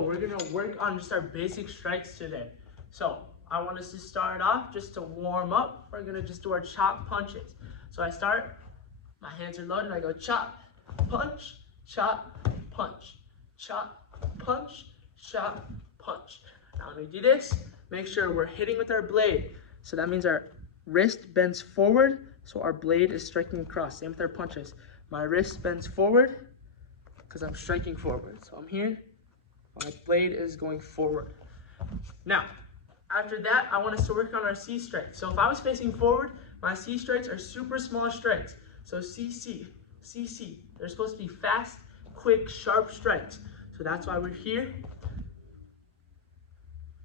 go. We're gonna work on just our basic strikes today. So I want us to start off just to warm up. We're gonna just do our chop punches. So I start, my hands are loaded, I go chop, punch, chop, punch, chop, punch, chop, punch. Now when we do this, make sure we're hitting with our blade. So that means our wrist bends forward, so our blade is striking across. Same with our punches. My wrist bends forward because I'm striking forward. So I'm here, my blade is going forward. Now, after that, I want us to work on our C strikes. So if I was facing forward, my C strikes are super small strikes. So CC, CC, they're supposed to be fast, quick, sharp strikes. So that's why we're here.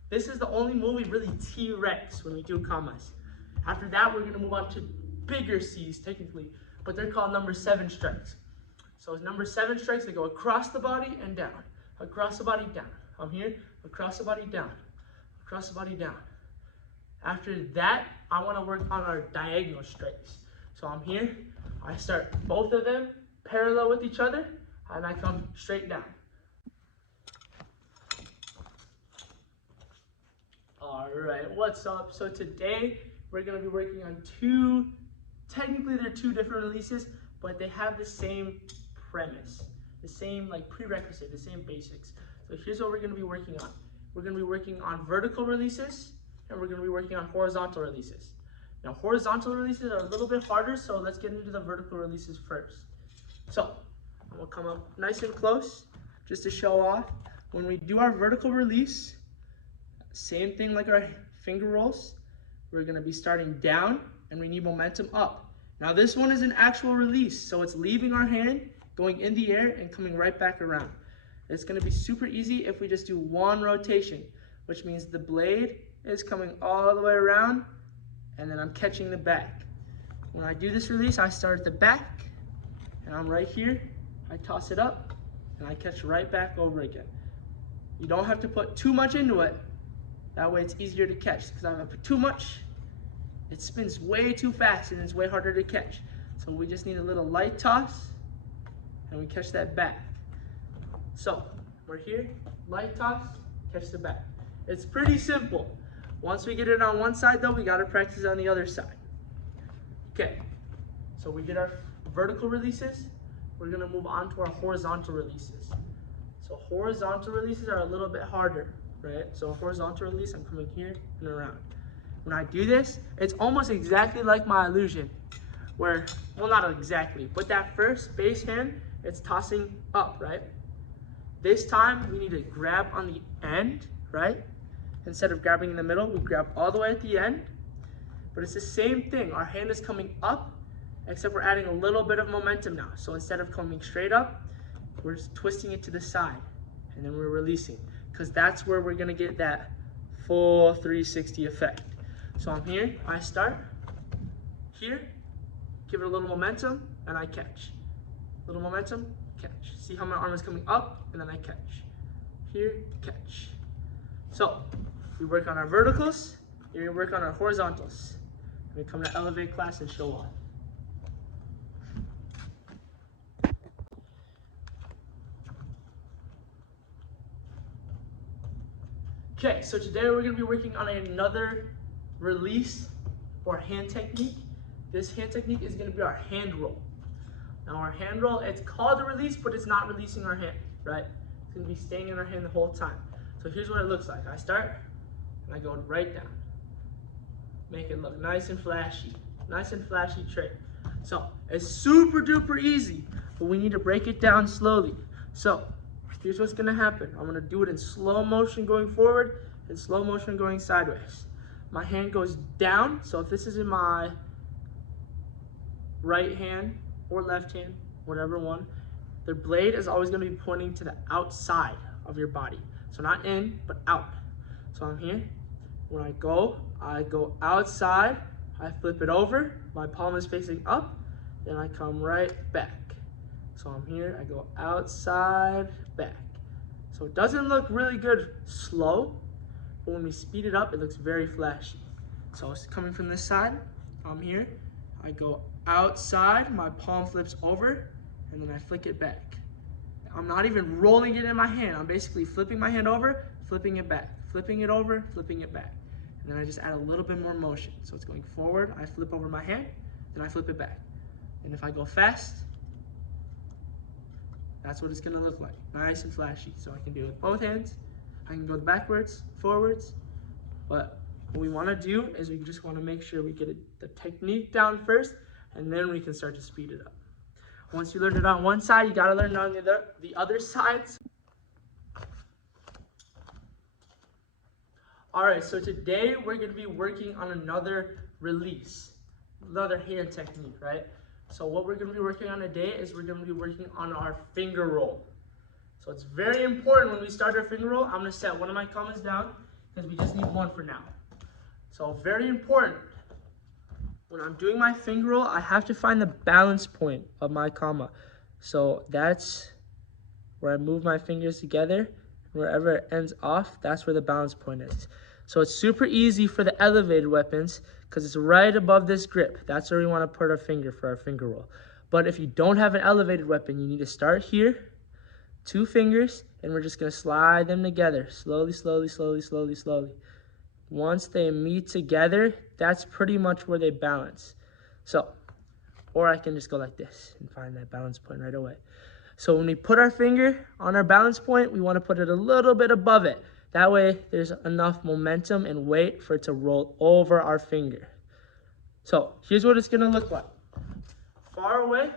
This is the only move we really T-Rex when we do kamas. After that, we're gonna move on to bigger C's technically, but they're called number 7 strikes. So number 7 strikes, they go across the body and down, across the body, down. I'm here, across the body, down, across the body, down. After that, I wanna work on our diagonal strikes. So I'm here, I start both of them parallel with each other, and I come straight down. All right, what's up? So today we're gonna be working on technically they're two different releases, but they have the same premise, the same like prerequisite, the same basics. So here's what we're gonna be working on. We're gonna be working on vertical releases, and we're gonna be working on horizontal releases. Now horizontal releases are a little bit harder, so let's get into the vertical releases first. So I'm gonna come up nice and close just to show off. When we do our vertical release, same thing like our finger rolls. We're gonna be starting down and we need momentum up. Now this one is an actual release, so it's leaving our hand, going in the air and coming right back around. It's gonna be super easy if we just do one rotation, which means the blade is coming all the way around and then I'm catching the back. When I do this release, I start at the back and I'm right here. I toss it up and I catch right back over again. You don't have to put too much into it. That way it's easier to catch, because if I put too much, it spins way too fast and it's way harder to catch. So we just need a little light toss and we catch that back. So we're here, light toss, catch the back. It's pretty simple. Once we get it on one side though, we gotta practice on the other side. Okay, so we did our vertical releases. We're gonna move on to our horizontal releases. So horizontal releases are a little bit harder, right? So a horizontal release, I'm coming here and around. When I do this, it's almost exactly like my illusion, where, well, not exactly, but that first base hand, it's tossing up, right? This time, we need to grab on the end, right? Instead of grabbing in the middle, we grab all the way at the end, but it's the same thing. Our hand is coming up, except we're adding a little bit of momentum now. So instead of coming straight up, we're just twisting it to the side, and then we're releasing, because that's where we're gonna get that full 360 effect. So I'm here, I start, here, give it a little momentum, and I catch. Little momentum, catch. See how my arm is coming up, and then I catch. Here, catch. So, we work on our verticals, here we work on our horizontals. We come to elevate class and show off. Okay, so today we're gonna be working on another release or hand technique. This hand technique is gonna be our hand roll. Now our hand roll, it's called a release, but it's not releasing our hand, right? It's gonna be staying in our hand the whole time. So here's what it looks like. I start, and I go right down. Make it look nice and flashy trick. So it's super duper easy, but we need to break it down slowly. So here's what's gonna happen. I'm gonna do it in slow motion going forward and slow motion going sideways. My hand goes down, so if this is in my right hand or left hand, whatever one, the blade is always gonna be pointing to the outside of your body. So not in, but out. So I'm here. When I go outside, I flip it over, my palm is facing up, then I come right back. So I'm here, I go outside, back. So it doesn't look really good slow, but when we speed it up, it looks very flashy. So it's coming from this side, I'm here, I go outside, my palm flips over, and then I flick it back. Now I'm not even rolling it in my hand. I'm basically flipping my hand over, flipping it back, flipping it over, flipping it back. And then I just add a little bit more motion. So it's going forward, I flip over my hand, then I flip it back. And if I go fast, that's what it's gonna look like. Nice and flashy. So I can do it with both hands. I can go backwards, forwards. But what we wanna do is we just wanna make sure we get the technique down first, and then we can start to speed it up. Once you learn it on one side, you gotta learn it on the other sides. All right, so today we're gonna be working on another release, another hand technique, right? So what we're gonna be working on today is we're gonna be working on our finger roll. So it's very important when we start our finger roll. I'm gonna set one of my commas down because we just need one for now. So very important. When I'm doing my finger roll, I have to find the balance point of my comma. So that's where I move my fingers together. Wherever it ends off, that's where the balance point is. So it's super easy for the elevated weapons because it's right above this grip. That's where we want to put our finger for our finger roll. But if you don't have an elevated weapon, you need to start here, 2 fingers, and we're just going to slide them together. Slowly, slowly, slowly, slowly, slowly. Once they meet together, that's pretty much where they balance. So, or I can just go like this and find that balance point right away. So when we put our finger on our balance point, we want to put it a little bit above it. That way there's enough momentum and weight for it to roll over our finger. So here's what it's going to look like. Far away,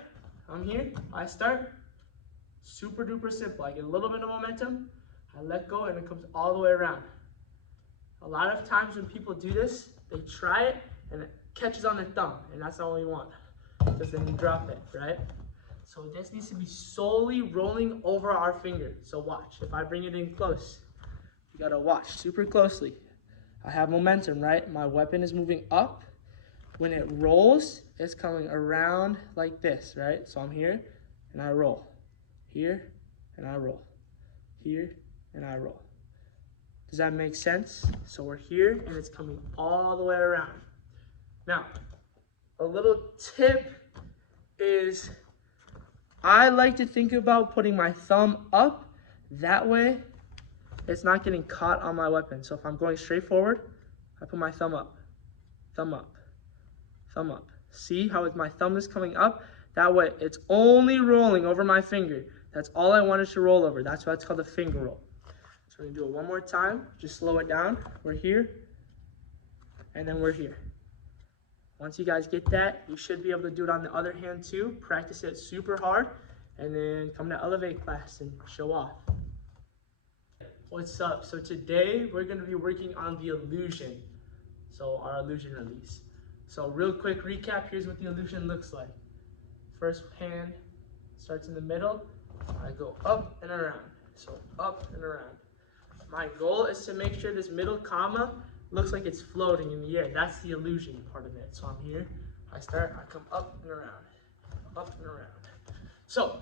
I'm here, I start. Super duper simple. I get a little bit of momentum, I let go, and it comes all the way around. A lot of times when people do this, they try it and it catches on their thumb, and that's not what you want, because then you drop it, right? So this needs to be solely rolling over our finger. So watch, if I bring it in close, you gotta watch super closely. I have momentum, right? My weapon is moving up. When it rolls, it's coming around like this, right? So I'm here and I roll. Here and I roll. Here and I roll. Does that make sense? So we're here and it's coming all the way around. Now, a little tip is I like to think about putting my thumb up. That way, it's not getting caught on my weapon. So if I'm going straight forward, I put my thumb up, thumb up, thumb up. See how my thumb is coming up? That way, it's only rolling over my finger. That's all I wanted to roll over. That's why it's called a finger roll. So we're gonna do it one more time. Just slow it down. We're here, and then we're here. Once you guys get that, you should be able to do it on the other hand too. Practice it super hard, and then come to Elevate class and show off. What's up? So today we're gonna be working on the illusion. So our illusion release. So real quick recap, here's what the illusion looks like. First hand starts in the middle. I go up and around. So up and around. My goal is to make sure this middle comma looks like it's floating in the air. That's the illusion part of it. So I'm here, I start, I come up and around, up and around. So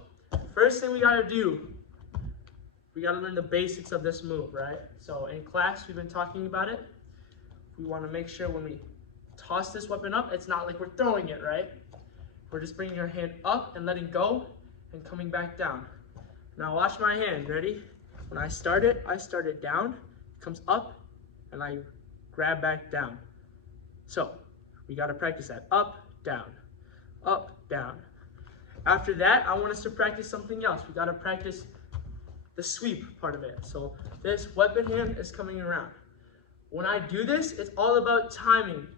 first thing we gotta do, we gotta learn the basics of this move, right? So in class, we've been talking about it. We wanna make sure when we toss this weapon up, it's not like we're throwing it, right? We're just bringing our hand up and letting go and coming back down. Now watch my hand, ready? When I start it down, it comes up, and I grab back down. So we gotta practice that, up, down, up, down. After that, I want us to practice something else. We gotta practice the sweep part of it. So this weapon hand is coming around. When I do this, it's all about timing.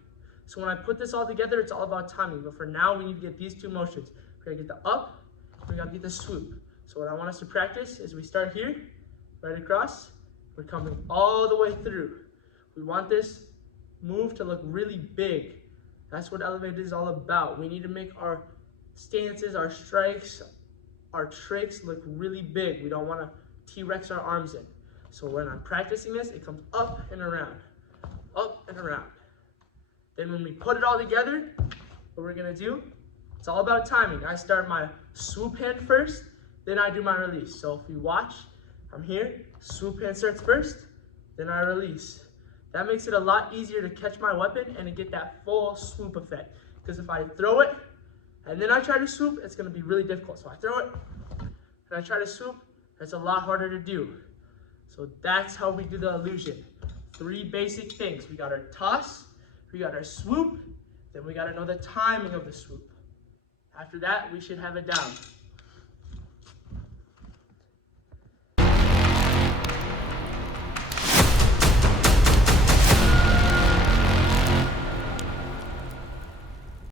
So when I put this all together, it's all about timing. But for now, we need to get these 2 motions. We gotta get the up, we gotta get the swoop. So what I want us to practice is we start here, right across, we're coming all the way through. We want this move to look really big. That's what Elevate is all about. We need to make our stances, our strikes, our tricks look really big. We don't want to T-Rex our arms in. So when I'm practicing this, it comes up and around, up and around. Then when we put it all together, what we're gonna do, it's all about timing. I start my swoop hand first, then I do my release. So if you watch, I'm here, swoop hand starts first, then I release. That makes it a lot easier to catch my weapon and to get that full swoop effect. Because if I throw it, and then I try to swoop, it's gonna be really difficult. So I throw it, and I try to swoop, That's a lot harder to do. So that's how we do the illusion. 3 basic things. We got our toss, we got our swoop, then we got to know the timing of the swoop. After that, we should have it down.